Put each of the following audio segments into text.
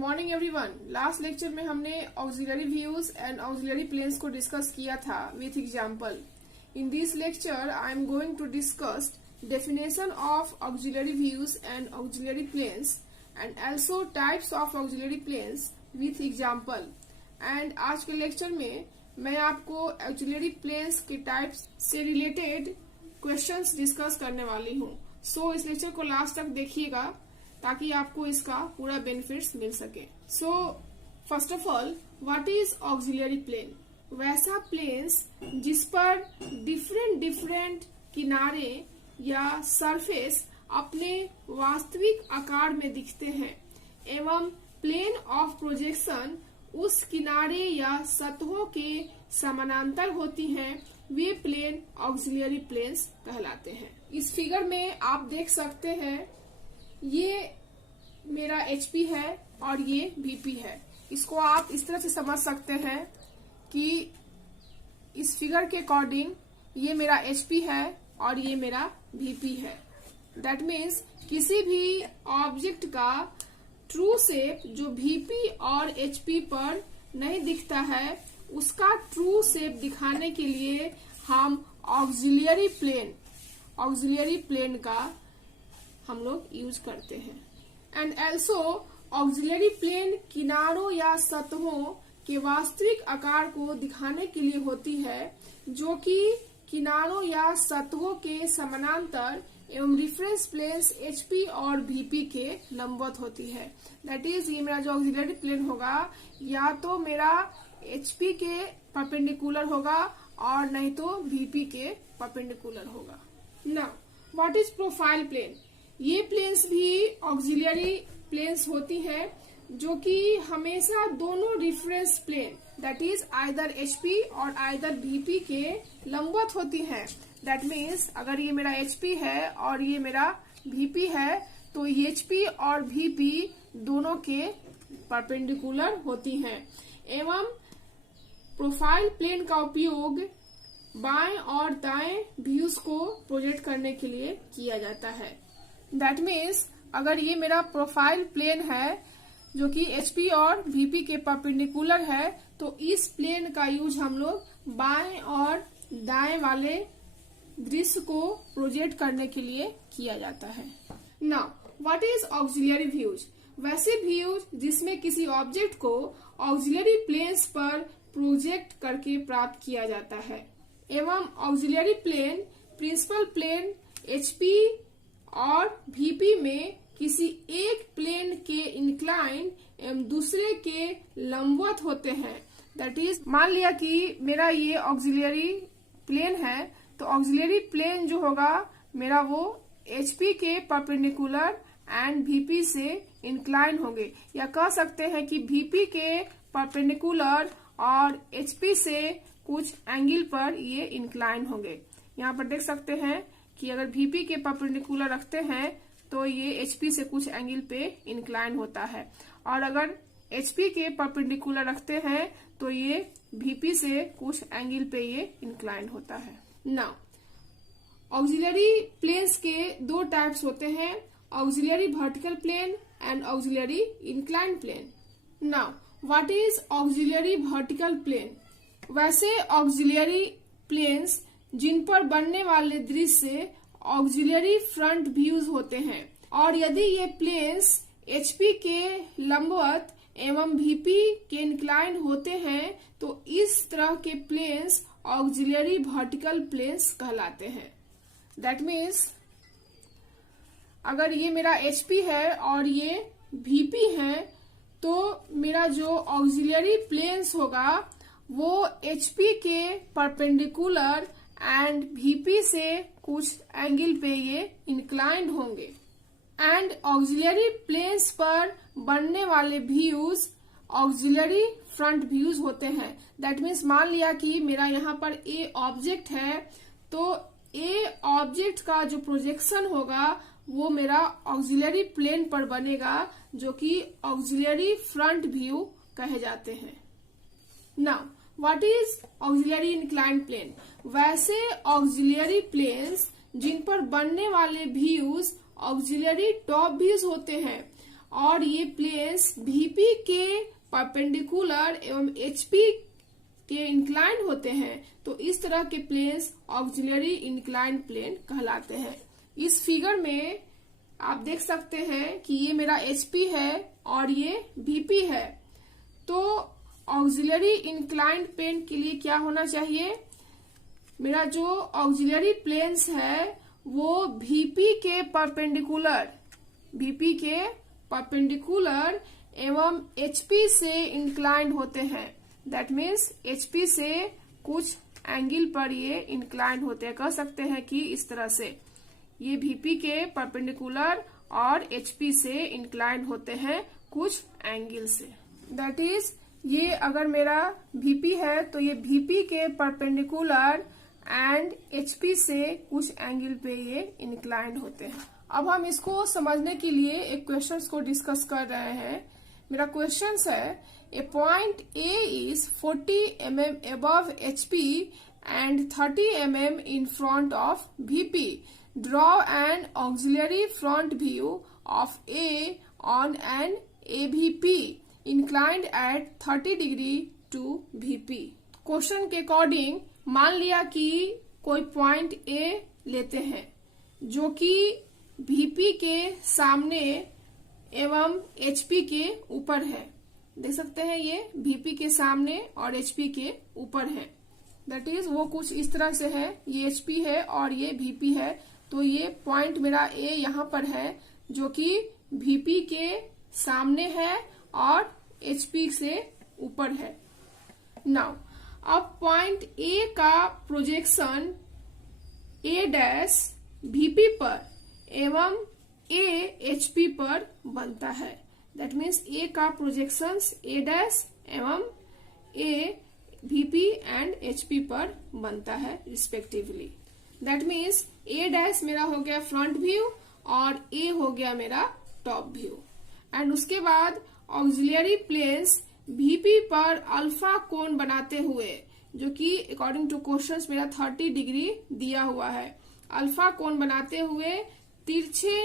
Morning everyone. Last lecture में हमने auxiliary views and auxiliary planes को डिस्कस किया था with example. In this lecture I am going to discuss definition of auxiliary views and auxiliary planes and also types of auxiliary planes with example. And आज के lecture में मैं आपको auxiliary planes के types से related questions discuss करने वाली हूँ। सो इस लेक्चर को लास्ट तक देखिएगा ताकि आपको इसका पूरा बेनिफिट्स मिल सके। So first of all, what is auxiliary plane? वैसा प्लेन्स जिस पर डिफरेंट किनारे या सरफेस अपने वास्तविक आकार में दिखते हैं एवं प्लेन ऑफ प्रोजेक्शन उस किनारे या सतहों के समानांतर होती हैं, वे प्लेन ऑक्सिलरी प्लेन्स कहलाते हैं। इस फिगर में आप देख सकते हैं, ये मेरा HP है और ये VP है। इसको आप इस तरह से समझ सकते हैं कि इस फिगर के अकॉर्डिंग ये मेरा HP है और ये मेरा VP है। दैट मीन्स किसी भी ऑब्जेक्ट का ट्रू शेप जो VP और HP पर नहीं दिखता है, उसका ट्रू शेप दिखाने के लिए हम ऑक्सिलरी प्लेन का हम लोग यूज करते हैं। एंड ऑल्सो ऑक्सिलरी प्लेन किनारों या सतहों के वास्तविक आकार को दिखाने के लिए होती है, जो कि किनारों या सतहों के समानांतर एवं रेफरेंस प्लेन्स HP और VP के लंबवत होती है। दैट इज ये मेरा जो ऑक्सिलरी प्लेन होगा या तो मेरा HP के परपेंडिकुलर होगा और नहीं तो VP के परपेंडिकुलर होगा। Now what is profile plane? ये प्लेन्स भी ऑक्सिलरी प्लेन्स होती है जो कि हमेशा दोनों reference plane that is either HP और आइदर VP के लंबवत होती हैं। दैट मीन्स अगर ये मेरा HP है और ये मेरा VP है तो HP और VP दोनों के परपेंडिकुलर होती हैं एवं प्रोफाइल प्लेन का उपयोग बाएं और दाएं व्यूज को प्रोजेक्ट करने के लिए किया जाता है। दैट मीन्स अगर ये मेरा प्रोफाइल प्लेन है जो कि HP और VP के परपेंडिकुलर है तो इस प्लेन का यूज हम लोग बाएं और दाएं वाले दृश्य को प्रोजेक्ट करने के लिए किया जाता है। Now what is auxiliary views? वैसे व्यूज जिसमें किसी ऑब्जेक्ट को ऑक्सिलरी प्लेन्स पर प्रोजेक्ट करके प्राप्त किया जाता है एवं auxiliary plane principal plane HP और VP में किसी एक प्लेन के इंक्लाइन एवं दूसरे के लंबवत होते हैं। दैट इज मान लिया कि मेरा ये ऑक्सिलरी प्लेन है तो ऑक्सिलरी प्लेन जो होगा मेरा वो HP के परपेंडिकुलर एंड VP से इंक्लाइन होंगे, या कह सकते हैं कि VP के परपेंडिकुलर और HP से कुछ एंगल पर ये इंक्लाइन होंगे। यहाँ पर देख सकते हैं कि अगर VP के परपेंडिकुलर रखते हैं तो ये HP से कुछ एंगल पे इंक्लाइन होता है और अगर HP के परपेंडिकुलर रखते हैं तो ये VP से कुछ एंगल पे ये इंक्लाइन होता है। नाउ ऑक्सिलरी प्लेन्स के दो टाइप्स होते हैं, auxiliary vertical plane and auxiliary incline plane. Now what is auxiliary vertical plane? वैसे ऑक्सिलरी प्लेन्स जिन पर बनने वाले दृश्य ऑक्सिलरी फ्रंट व्यूज होते हैं और यदि ये प्लेन्स HP के लंबवत एवं VP के इंक्लाइन होते हैं तो इस तरह के प्लेन्स ऑक्सिलरी वर्टिकल प्लेन्स कहलाते हैं। दैट मीन्स अगर ये मेरा HP है और ये VP है तो मेरा जो ऑक्सिलरी प्लेन्स होगा वो HP के परपेंडिकुलर एंड VP से कुछ एंगल पे ये इंक्लाइंड होंगे एंड ऑक्सिलरी प्लेन्स पर बनने वाले व्यूज ऑक्सिलरी फ्रंट व्यूज होते हैं। दैट मीन्स मान लिया कि मेरा यहाँ पर A ऑब्जेक्ट है तो A ऑब्जेक्ट का जो प्रोजेक्शन होगा वो मेरा ऑक्सिलरी प्लेन पर बनेगा जो कि ऑक्सिलरी फ्रंट व्यू कहे जाते हैं। Now what is auxiliary inclined plane? वैसे ऑक्सिलरी प्लेन्स जिन पर बनने वाले व्यूज ऑक्सिलरी टॉप व्यूज होते हैं और ये प्लेन्स VP के परपेंडिकुलर एवं HP के इंक्लाइंड होते हैं, तो इस तरह के प्लेन्स ऑक्सिलरी इंक्लाइंड प्लेन कहलाते हैं। इस फिगर में आप देख सकते हैं कि ये मेरा HP है और ये VP है। तो ऑक्सिलरी इंक्लाइंड प्लेन के लिए क्या होना चाहिए, मेरा जो ऑक्सिलरी प्लेन्स है वो VP के परपेंडिकुलर एवं HP से इंक्लाइंड होते हैं। दैट मीन्स HP से कुछ एंगल पर ये इंक्लाइंड होते हैं। कह सकते हैं कि इस तरह से ये VP के परपेंडिकुलर और HP से इंक्लाइंड होते हैं कुछ एंगल से। दैट इज ये अगर मेरा VP है तो ये VP के परपेंडिकुलर एंड HP से कुछ एंगल पे ये इंक्लाइंड होते हैं। अब हम इसको समझने के लिए एक क्वेश्चन को डिस्कस कर रहे हैं। मेरा क्वेश्चन है, ए point A is 40 mm above HP and 30 mm in front of VP. Draw an auxiliary front view of A on an AVP inclined at 30 degree to VP. Question के according मान लिया कि कोई पॉइंट A लेते हैं जो कि VP के सामने एवं HP के ऊपर है। देख सकते हैं ये VP के सामने और HP के ऊपर है। दैट इज वो कुछ इस तरह से है, ये HP है और ये VP है। तो ये पॉइंट मेरा A यहाँ पर है जो कि VP के सामने है और HP से ऊपर है। नाउ अब पॉइंट A का प्रोजेक्शन A डैश VP पर एवं A HP पर बनता है। दैट मीन्स A का प्रोजेक्शंस A डैश एवं A VP एंड HP पर बनता है respectively. That means A dash मेरा हो गया फ्रंट व्यू और A हो गया मेरा टॉप व्यू। एंड उसके बाद ऑक्सिलरी प्लेन्स VP पर अल्फा कोण बनाते हुए, जो कि अकॉर्डिंग टू क्वेश्चंस मेरा 30 डिग्री दिया हुआ है, अल्फा कोण बनाते हुए तिरछे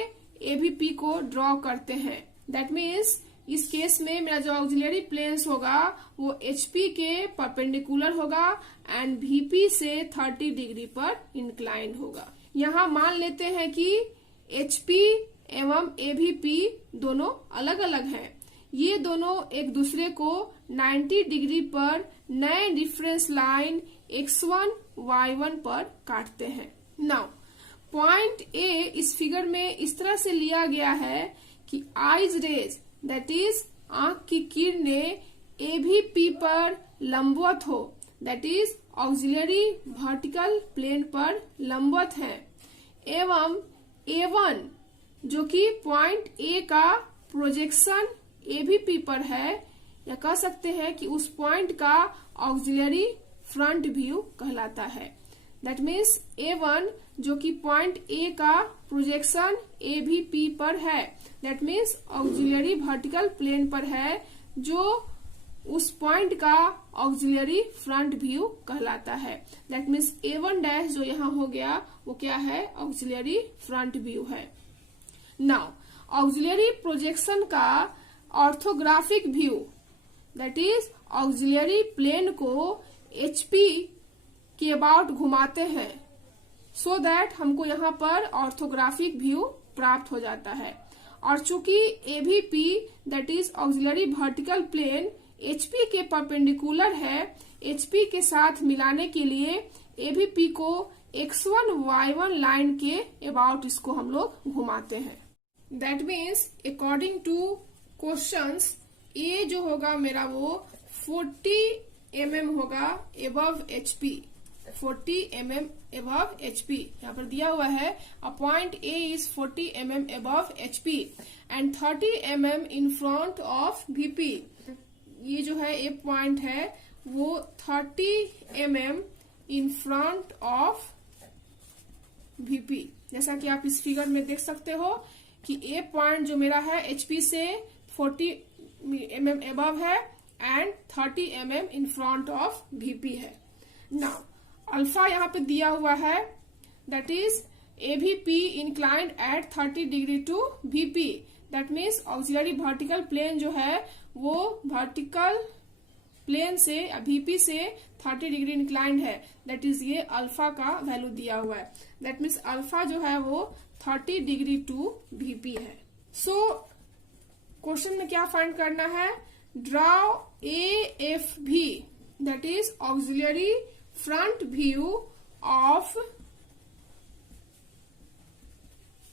AVP को ड्रॉ करते हैं। दैट मीन्स इस केस में मेरा जो ऑक्सिलरी प्लेन्स होगा वो HP के परपेंडिकुलर होगा एंड VP से 30 डिग्री पर इंक्लाइंड होगा। यहाँ मान लेते हैं कि HP एवं AVP दोनों अलग अलग हैं। ये दोनों एक दूसरे को 90 डिग्री पर नए डिफरेंस लाइन X1 Y1 पर काटते हैं। नाउ पॉइंट A इस फिगर में इस तरह से लिया गया है कि आईज रेज दैट इज आंख की किरणें AVP पर लंबवत हो, that is auxiliary vertical plane पर लंबवत है, एवं A1 जो कि पॉइंट A का प्रोजेक्शन AVP पर है, या कह सकते हैं कि उस पॉइंट का ऑक्सिलरी फ्रंट व्यू कहलाता है। दैट मीन्स A1 जो कि पॉइंट A का प्रोजेक्शन AVP पर है, that means auxiliary vertical plane पर है, जो उस पॉइंट का ऑक्सिलरी फ्रंट व्यू कहलाता है। दैट मीन्स A1 डैश जो यहाँ हो गया वो क्या है, ऑक्सिलरी फ्रंट व्यू है। नाउ ऑक्सिलरी प्रोजेक्शन का orthographic view, that is auxiliary plane को HP के अबाउट घुमाते हैं, सो दैट हमको यहाँ पर ऑर्थोग्राफिक व्यू प्राप्त हो जाता है। और चूंकि AVP that is auxiliary vertical plane HP के परपेंडिकुलर है, HP के साथ मिलाने के लिए AVP को X1 Y1 लाइन के अबाउट इसको हम लोग घुमाते हैं। That means according to questions A जो होगा मेरा वो 40 mm होगा above HP, 40 mm above HP यहाँ पर दिया हुआ है। A point A is 40 mm above HP and 30 mm in front of VP। ये जो है A पॉइंट है वो 30 mm in front of VP। जैसा कि आप इस फिगर में देख सकते हो कि A पॉइंट जो मेरा है HP से 40 mm above है and 30 mm in front of VP है। नाउ अल्फा यहाँ पे दिया हुआ है, that is AVP inclined at 30 degree to VP, that means auxiliary vertical plane जो है वो वर्टिकल प्लेन से VP से 30 डिग्री इंक्लाइंड है। दैट इज ये अल्फा का वैल्यू दिया हुआ है। दैट मीन्स अल्फा जो है वो 30 डिग्री टू VP है। सो क्वेश्चन में क्या फाइंड करना है? Draw AFV that is auxiliary front view of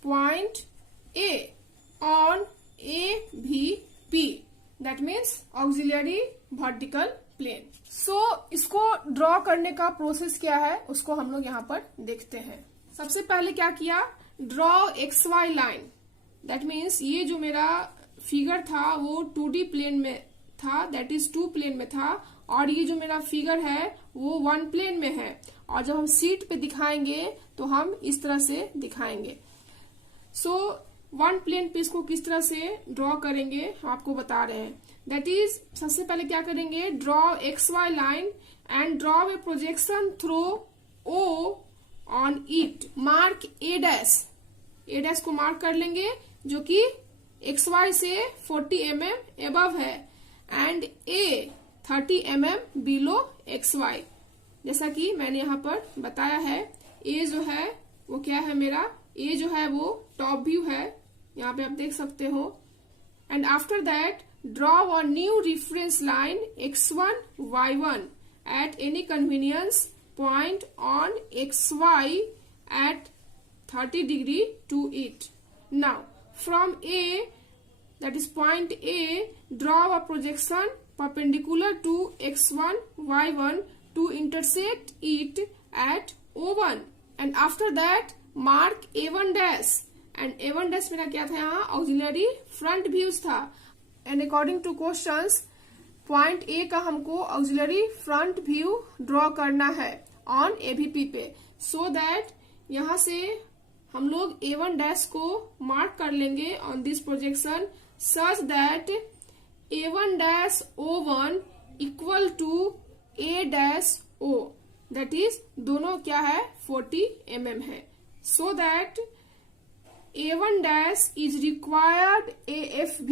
point A on AVP that means auxiliary vertical plane. So इसको ड्रॉ करने का प्रोसेस क्या है उसको हम लोग यहाँ पर देखते हैं। सबसे पहले क्या किया? Draw XY line that means ये जो मेरा फिगर था वो 2D प्लेन में था, दैट इज 2 प्लेन में था, और ये जो मेरा फिगर है वो 1 प्लेन में है। और जब हम शीट पे दिखाएंगे तो हम इस तरह से दिखाएंगे। सो 1 प्लेन पे इसको किस तरह से ड्रॉ करेंगे हम आपको बता रहे हैं। दैट इज सबसे पहले क्या करेंगे? Draw XY line and draw a projection through O on it. Mark A' को मार्क कर लेंगे जो कि XY से 40 mm एबव है and A 30 mm below XY। जैसा कि मैंने यहाँ पर बताया है, A जो है वो क्या है मेरा? A जो है वो टॉप व्यू है, यहाँ पे आप देख सकते हो। And after that draw a new reference line X1 Y1 at any convenience point on XY at 30 degree to it. Now from A, that is point A, draw a projection perpendicular to X1 Y1 to intersect it at O1 and after that mark A1 dash and A1 dash मेरा क्या था? यहाँ auxiliary front views था। and according to questions point A का हमको auxiliary front view draw करना है on AVP पे, so that यहाँ से हम लोग A1 डैश को मार्क कर लेंगे on this projection such that A1 dash O1 equal to A dash O, that is दोनों क्या है? 40 mm है। So that A1 dash is required AFV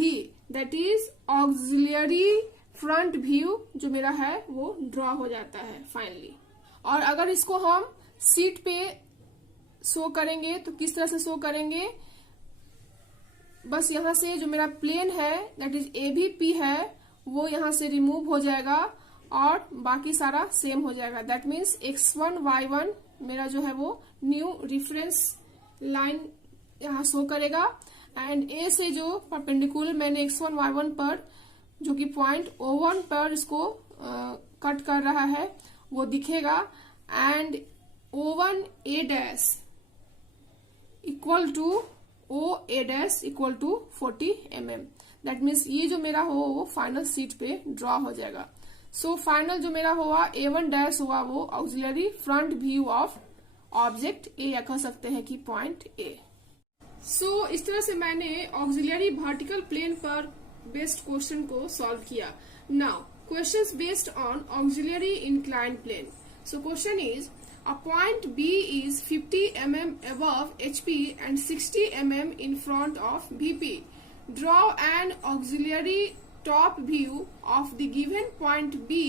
that is auxiliary front view जो मेरा है वो ड्रॉ हो जाता है फाइनली। और अगर इसको हम शीट पे शो करेंगे तो किस तरह से शो करेंगे? बस यहाँ से जो मेरा प्लेन है दैट इज AVP है वो यहाँ से रिमूव हो जाएगा और बाकी सारा सेम हो जाएगा। दैट मीन्स X1 Y1 मेरा जो है वो न्यू रेफरेंस लाइन यहाँ शो करेगा एंड A से जो परपेंडिकुलर मैंने X1 Y1 पर जो कि पॉइंट O1 पर इसको कट कर रहा है वो दिखेगा and O1 A dash equal to OA dash equal to 40 mm। That means ये जो मेरा हो वो फाइनल शीट पे ड्रॉ हो जाएगा। सो फाइनल जो मेरा हुआ A1 डैश हुआ वो auxiliary front view of object A, या कह सकते हैं कि पॉइंट A। सो इस तरह से मैंने ऑक्सिलरी वर्टिकल प्लेन पर बेस्ड क्वेश्चन को सॉल्व किया। Now questions based on auxiliary inclined plane. So question is a point B is 50 mm above HP and 60 mm in front of VP. Draw an auxiliary top view of the given point B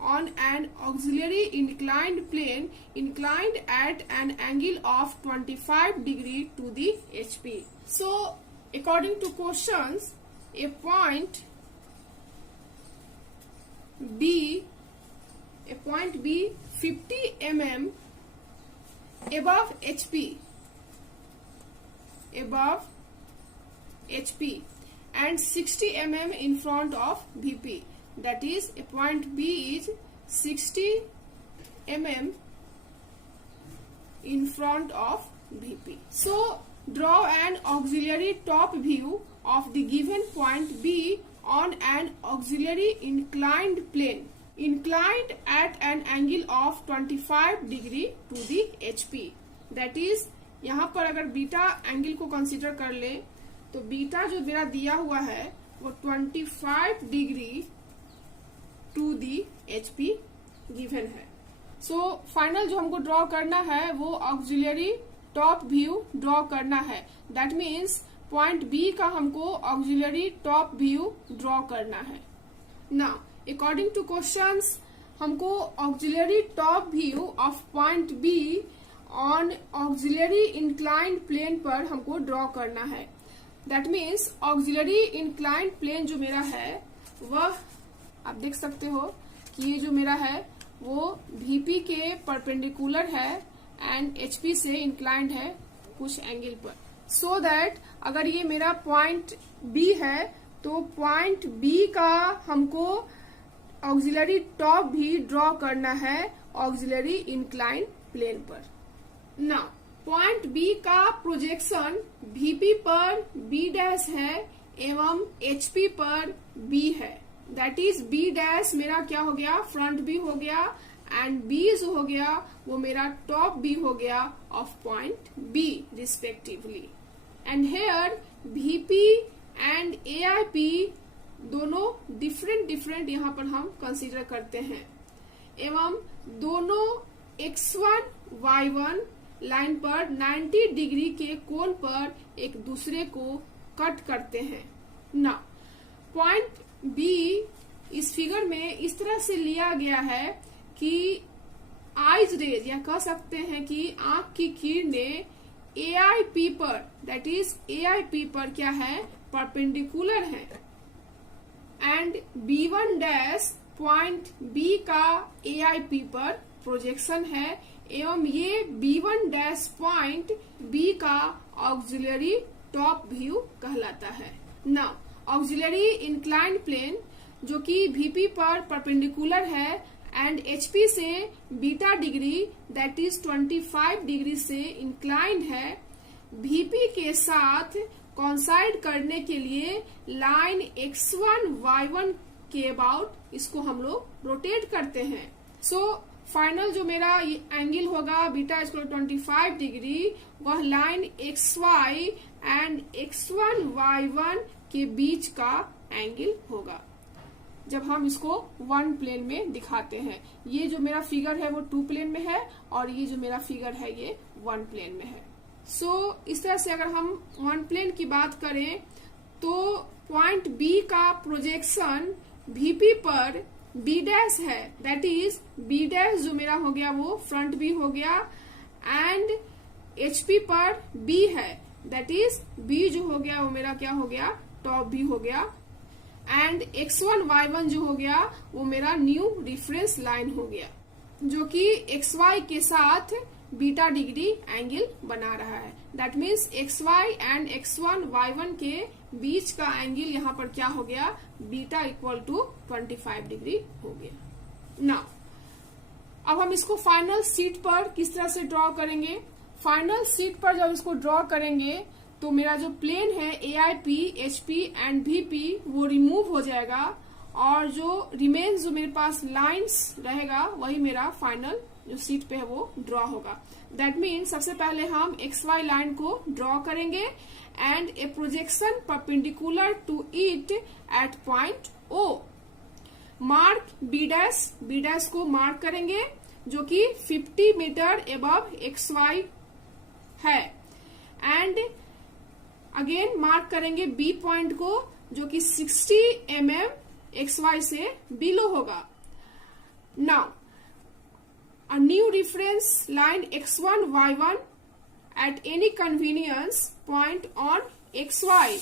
on an auxiliary inclined plane inclined at an angle of 25 degree to the HP. So, according to questions, a point B 50 mm above HP and 60 mm in front of VP. That is, a point B is 60 mm in front of VP. So, draw an auxiliary top view of the given point B on an auxiliary inclined plane inclined at an angle of 25 degree to the HP. That is, यहाँ पर अगर beta angle को consider कर ले तो beta जो मेरा दिया हुआ है वो 25 degree to the HP given है। सो फाइनल जो हमको ड्रॉ करना है वो ऑक्सिलरी टॉप व्यू ड्रॉ करना है। दैट मीन्स पॉइंट बी का हमको ऑक्सिलरी टॉप व्यू ड्रॉ करना है। नाउ अकॉर्डिंग टू क्वेश्चंस हमको auxiliary top view of point B on auxiliary inclined plane पर हमको ड्रॉ करना है। That means auxiliary inclined plane जो मेरा है वह आप देख सकते हो कि ये जो मेरा है वो VP के परपेंडिकुलर है एंड HP से इंक्लाइंड है कुछ एंगल पर। सो दैट अगर ये मेरा पॉइंट B है तो पॉइंट B का हमको ऑक्सिलरी टॉप भी ड्रॉ करना है ऑक्सिलरी इंक्लाइंड प्लेन पर। नाउ पॉइंट B का प्रोजेक्शन VP पर B डैश है एवं HP पर B है। दैट इज B डैश मेरा क्या हो गया, फ्रंट B हो गया एंड B जो हो गया वो मेरा टॉप B हो गया of point B respectively. And here VP and AIP दोनों डिफरेंट यहाँ पर हम कंसीडर करते हैं एवं दोनों X1 Y1 लाइन पर 90 डिग्री के कोण पर एक दूसरे को कट करते हैं। ना पॉइंट B इस फिगर में इस तरह से लिया गया है कि आइज रेज या कह सकते हैं कि आंख की किरणें AIP पर दैट इज AIP पर क्या है, परपेंडिकुलर है and B1 dash point B का AIP पर प्रोजेक्शन है एवं ये B1 डैश पॉइंट B का ऑक्सिलरी टॉप व्यू कहलाता है। नाउ ऑक्सिलरी इंक्लाइंड प्लेन जो कि VP पर परपेंडिकुलर है एंड HP से beta degree that is 25 degree से इंक्लाइंड है, VP के साथ कॉन्साइड करने के लिए लाइन X1 Y1 के अबाउट इसको हम लोग रोटेट करते हैं। सो फाइनल जो मेरा एंगल होगा बीटा इक्वल 25 डिग्री वह line XY and X1 Y1 के बीच का एंगल होगा जब हम इसको वन प्लेन में दिखाते हैं। ये जो मेरा फिगर है वो टू प्लेन में है और ये जो मेरा फिगर है ये वन प्लेन में है। सो इस तरह से अगर हम वन प्लेन की बात करें तो पॉइंट B का प्रोजेक्शन VP पर B डैश है दैट इज B डैश जो मेरा हो गया वो फ्रंट B हो गया एंड HP पर B है दैट इज B जो हो गया वो मेरा क्या हो गया, टॉप B हो गया एंड X1 Y1 जो हो गया वो मेरा न्यू रेफरेंस लाइन हो गया जो कि XY के साथ बीटा डिग्री एंगल बना रहा है। That means XY and X1 Y1 के बीच का एंगल यहाँ पर क्या हो गया, बीटा इक्वल टू 25 डिग्री हो गया। नाउ अब हम इसको फाइनल शीट पर किस तरह से ड्रॉ करेंगे। फाइनल शीट पर जब इसको ड्रॉ करेंगे तो मेरा जो प्लेन है AIP, HP एंड VP वो रिमूव हो जाएगा और जो रिमेन्स जो मेरे पास लाइंस रहेगा वही मेरा फाइनल जो शीट पे है वो ड्रॉ होगा। दैट मीन्स सबसे पहले हम XY लाइन को ड्रॉ करेंगे and a projection perpendicular to it at point O। Mark B dash को मार्क करेंगे जो कि 50 मीटर एबव XY है एंड अगेन मार्क करेंगे B पॉइंट को जो कि 60 mm XY से बिलो होगा। Now a new reference line X1 Y1 at any convenience point on XY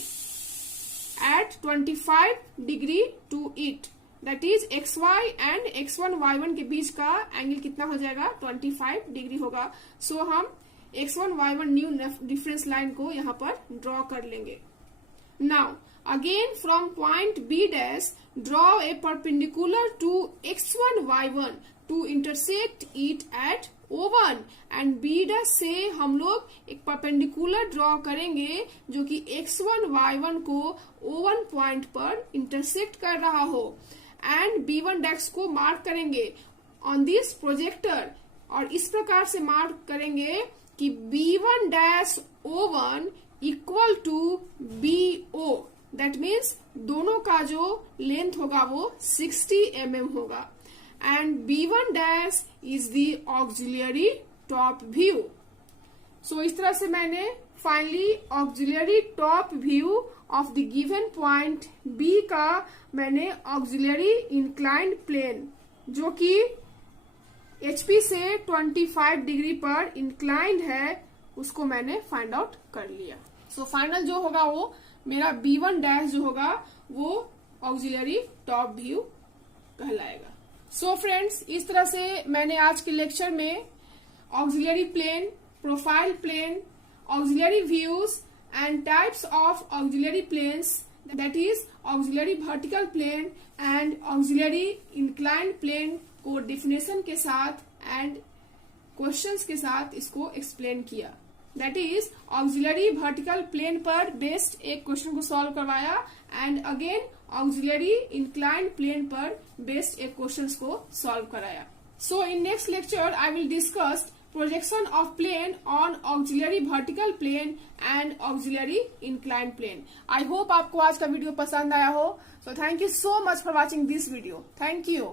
at 25 degree to it that is XY and X1 Y1 के बीच का angle कितना हो जाएगा, 25 डिग्री होगा। सो हम X1 Y1 new difference line को यहाँ पर ड्रॉ कर लेंगे। Now again from point B dash draw a perpendicular to X1 Y1 to intersect it at O1 and B dash से हम लोग एक परपेंडिकुलर ड्रॉ करेंगे जो कि X1 Y1 को O1 पॉइंट पर इंटरसेक्ट कर रहा हो एंड B1 डैश को मार्क करेंगे ऑन दिस प्रोजेक्टर और इस प्रकार से मार्क करेंगे कि B1 dash O1 equal to BO। That means दोनों का जो लेंथ होगा वो 60 mm होगा and B1 dash is the auxiliary top view. So इस तरह से मैंने finally auxiliary top view of the given point B का मैंने ऑक्सिलरी इंक्लाइंड प्लेन जो कि HP से 25 डिग्री पर इंक्लाइंड है उसको मैंने फाइंड आउट कर लिया। सो फाइनल जो होगा वो मेरा B1 डैश जो होगा वो ऑक्सिलरी टॉप व्यू कहलाएगा। सो फ्रेंड्स, इस तरह से मैंने आज के लेक्चर में auxiliary plane, profile plane, auxiliary views and types of auxiliary planes, that is auxiliary vertical plane and auxiliary inclined plane को डेफिनेशन के साथ एंड क्वेश्चंस के साथ इसको एक्सप्लेन किया। That is auxiliary vertical plane पर बेस्ड एक क्वेश्चन को सॉल्व करवाया and again auxiliary inclined plane पर बेस्ड एक क्वेश्चन को सॉल्व कराया। So in next lecture I will discuss projection of plane on auxiliary vertical plane and auxiliary inclined plane. I hope आपको आज का वीडियो पसंद आया हो. So thank you so much for watching this video. Thank you.